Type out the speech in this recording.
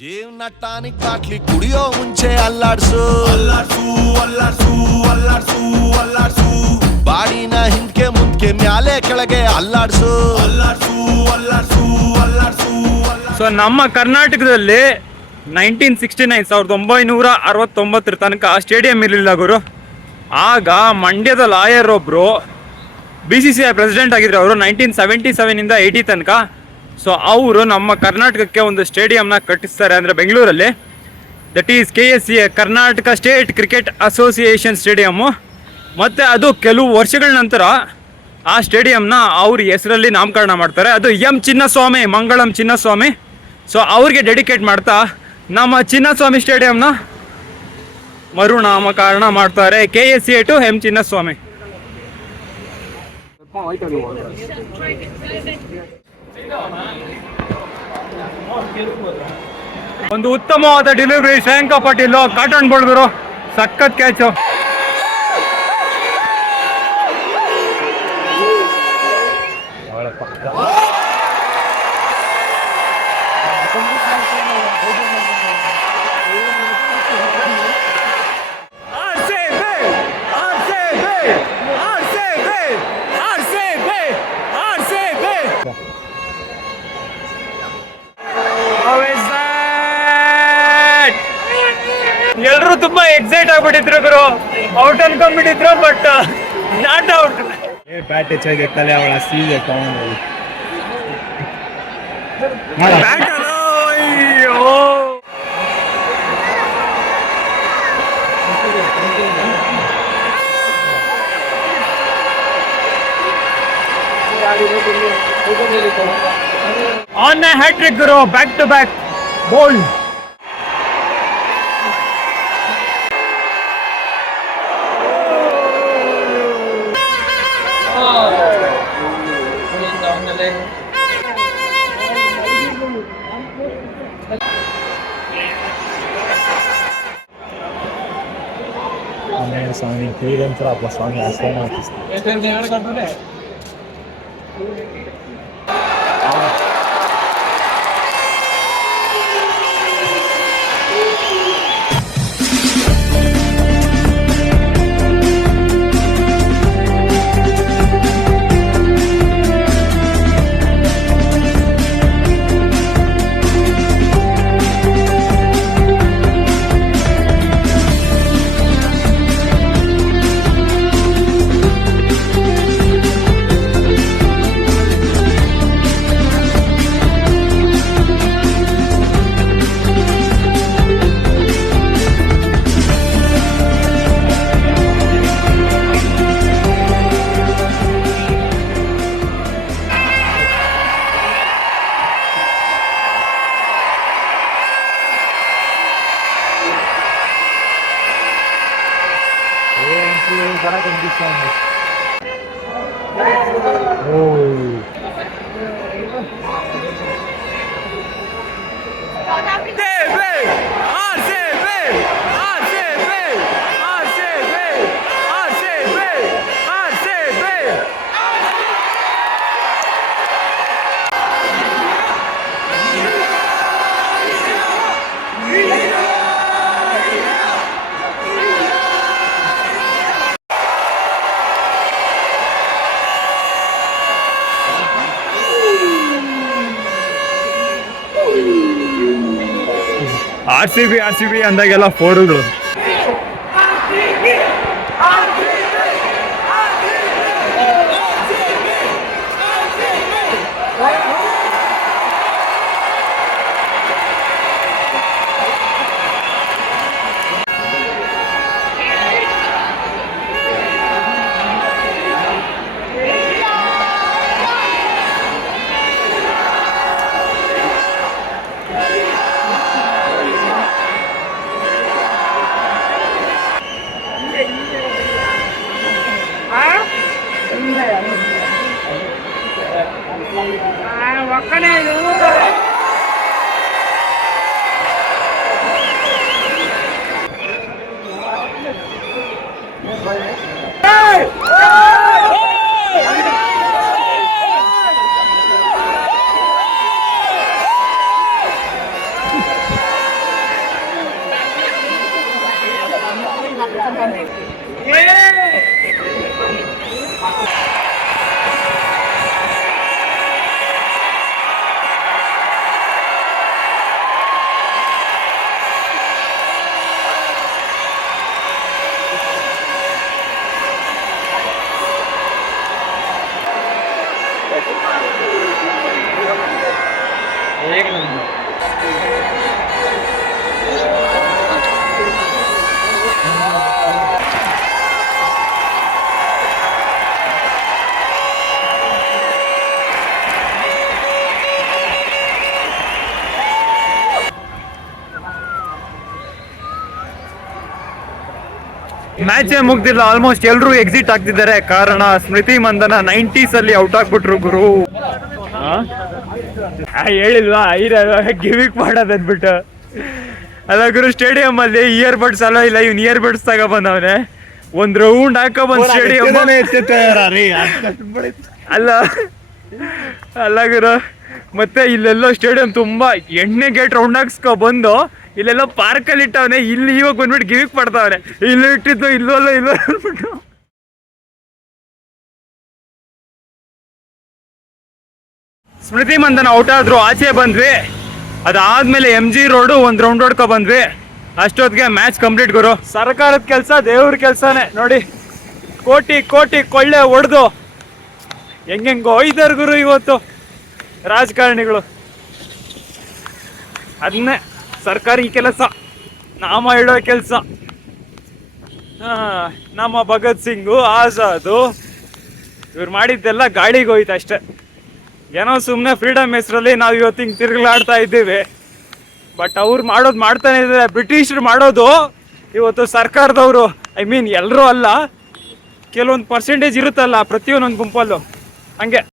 ಜೀವನ tonic bottle ಕುಡಿಯೋ ಮುಂಚೆ ಅಲ್ಲಾಡ್ಸು ಅಲ್ಲಾಡ್ಸು ಅಲ್ಲಾಡ್ಸು ಅಲ್ಲಾಡ್ಸು ಅಲ್ಲಾಡ್ಸು ಬಾಡಿನ ಹಿಂದ್ಕೆ ಮುಂದ್ಕೆ ಮ್ಯಾಲೆ ಕೆಳಗೆ ಅಲ್ಲಾಡ್ಸು ಅಲ್ಲಾಡ್ಸು ಅಲ್ಲಾಡ್ಸು ಅಲ್ಲಾಡ್ಸು. ಸೊ ನಮ್ಮ ಕರ್ನಾಟಕದಲ್ಲಿ 1969 ತನಕ ಸ್ಟೇಡಿಯಂ ಇರಲಿಲ್ಲ ಗುರು. ಆಗ ಮಂಡ್ಯದ ಲಾಯರ್ ಒಬ್ರು BCCI ಪ್ರೆಸಿಡೆಂಟ್ ಆಗಿದ್ರು ಅವರು 1977 80 ತನಕ. ಸೊ ಅವರು ನಮ್ಮ ಕರ್ನಾಟಕಕ್ಕೆ ಒಂದು ಸ್ಟೇಡಿಯಂನ ಕಟ್ಟಿಸ್ತಾರೆ, ಅಂದರೆ ಬೆಂಗಳೂರಲ್ಲಿ. That is KSCA, Karnataka state cricket association stadium. ಮತ್ತು ಅದು ಕೆಲವು ವರ್ಷಗಳ ನಂತರ ಆ ಸ್ಟೇಡಿಯಂನ ಅವ್ರ ಹೆಸರಲ್ಲಿ ನಾಮಕರಣ ಮಾಡ್ತಾರೆ. ಅದು ಚಿನ್ನಸ್ವಾಮಿ, ಮಂಗಳಂ ಚಿನ್ನಸ್ವಾಮಿ. ಸೊ ಅವ್ರಿಗೆ ಡೆಡಿಕೇಟ್ ಮಾಡ್ತಾ ನಮ್ಮ ಚಿನ್ನಸ್ವಾಮಿ ಸ್ಟೇಡಿಯಂನ ಮರುನಾಮಕರಣ ಮಾಡ್ತಾರೆ, KSCA ಟು ಚಿನ್ನಸ್ವಾಮಿ. ಒಂದು ಉತ್ತಮವಾದ ಡೆಲಿವರಿ, ಶ್ರೇಯಾಂಕ ಪಾಟೀಲ್ ಕಾಟನ್ ಬಳ್ದರು, ಸಖತ್ ಕ್ಯಾಚು. ಎಲ್ಲರೂ ತುಂಬಾ ಎಕ್ಸೈಟ್ ಆಗ್ಬಿಟ್ಟಿದ್ರು ಗುರು, ಔಟ್ ಅನ್ಕೊಂಡ್ಬಿಟ್ಟಿದ್ರು, ಬಟ್ ನಾಟ್ ಔಟ್. ಬ್ಯಾಟ್ ಹೆಚ್ಚಾಗಿ ತಲೆ ಅವಳ ಸೀದೆ ಅಯ್ಯೋ ಆನ್ ಎ ಹ್ಯಾಟ್ರಿಕ್ ಗುರು, ಬ್ಯಾಕ್ ಟು ಬ್ಯಾಕ್ ಬೋಲ್ಡ್. ಸ್ವಾಮಿ ಕ್ರೀಡಂತರ ಹಬ್ಬ ಸ್ವಾಮಿ ಆಶ್ರಮ RCB ಅಂದಾಗೆಲ್ಲ ಫೋರುಗಳು. ಮ್ಯಾಚೇ ಮುಗ್ದಿಲ್ಲ, ಆಲ್ಮೋಸ್ಟ್ ಎಲ್ಲರೂ ಎಕ್ಸಿಟ್ ಆಗ್ತಿದ್ದಾರೆ. ಕಾರಣ ಸ್ಮೃತಿ ಮಂದನ 90s ಅಲ್ಲಿ ಔಟ್ ಆಗ್ಬಿಟ್ರು ಗುರು. ಹೇಳಿಲ್ವಾ ಗಿವಿಕ್ ಮಾಡೋದನ್ಬಿಟ್ಟು. ಅಲ್ಲ ಗುರು, ಸ್ಟೇಡಿಯಂ ಅಲ್ಲಿ ಇಯರ್ ಬಡ್ಸ್ ಅಲ್ಲ ಇಲ್ಲ, ಇವ್ನು ಇಯರ್ ಬಡ್ಸ್ ತಗೋ ಬಂದವನೆ. ಒಂದ್ ರೌಂಡ್ ಹಾಕೋ ಬಂದ್ ಸ್ಟೇಡಿಯಂ. ಅಲ್ಲ ಅಲ್ಲ ಗುರು, ಮತ್ತೆ ಇಲ್ಲೆಲ್ಲೋ ಸ್ಟೇಡಿಯಂ ತುಂಬಾ ಎಣ್ಣೆ ಗೇಟ್ ರೌಂಡ್ ಹಾಕ್ಸ್ಕೊ ಬಂದು ಇಲ್ಲೆಲ್ಲ ಪಾರ್ಕಲ್ಲಿ ಇಟ್ಟವನೆ. ಇಲ್ಲಿ ಇವಾಗ ಬಂದ್ಬಿಟ್ಟು ಗಿವಿಕ್ ಪಡ್ತಾವನೆ. ಇಲ್ಲಿ ಇಟ್ಟಿದ್ದು ಇಲ್ಲವಲ್ಲ ಇಲ್ಲ ಅಂದ್ಬಿಟ್ಟು. ಸ್ಮೃತಿ ಮಂದನ ಔಟ್ ಆದ್ರು, ಆಚೆ ಬಂದ್ವಿ. ಅದಾದ್ಮೇಲೆ MG ರೋಡು ಒಂದ್ ರೌಂಡ್ ಹೊಡ್ಕೊ ಬಂದ್ವಿ. ಅಷ್ಟೊತ್ತಿಗೆ ಮ್ಯಾಚ್ ಕಂಪ್ಲೀಟ್ ಗುರು. ಸರ್ಕಾರದ ಕೆಲಸ ದೇವ್ರ ಕೆಲಸನೇ ನೋಡಿ. ಕೋಟಿ ಕೋಟಿ ಕೊಳ್ಳೆ ಹೊಡೆದು ಹೆಂಗೆಂಗೋ ಒಯ್ದಾರ ಗುರು ಇವತ್ತು ರಾಜಕಾರಣಿಗಳು. ಅದನ್ನೇ ಸರ್ಕಾರಿ ಕೆಲಸ, ನಾಮ ಹೇಳೋ ಕೆಲಸ. ನಮ್ಮ ಭಗತ್ ಸಿಂಗು, ಆಜಾದು ಇವ್ರು ಮಾಡಿದ್ದೆಲ್ಲ ಗಾಳಿಗೆ ಹೋಯ್ತು ಅಷ್ಟೇ. ಏನೋ ಸುಮ್ಮನೆ ಫ್ರೀಡಮ್ ಹೆಸರಲ್ಲಿ ನಾವು ಇವತ್ತು ಹಿಂಗೆ ತಿರುಗಾಡ್ತಾ ಇದ್ದೀವಿ. ಬಟ್ ಅವ್ರು ಮಾಡೋದು ಮಾಡ್ತಾನೆ ಇದ್ದಾರೆ. ಬ್ರಿಟಿಷರು ಮಾಡೋದು ಇವತ್ತು ಸರ್ಕಾರದವರು, ಐ ಮೀನ್ ಎಲ್ಲರೂ ಅಲ್ಲ, ಕೆಲವೊಂದು ಪರ್ಸೆಂಟೇಜ್ ಇರುತ್ತಲ್ಲ ಪ್ರತಿಯೊಂದೊಂದು ಗುಂಪಲ್ಲೂ ಹಂಗೆ.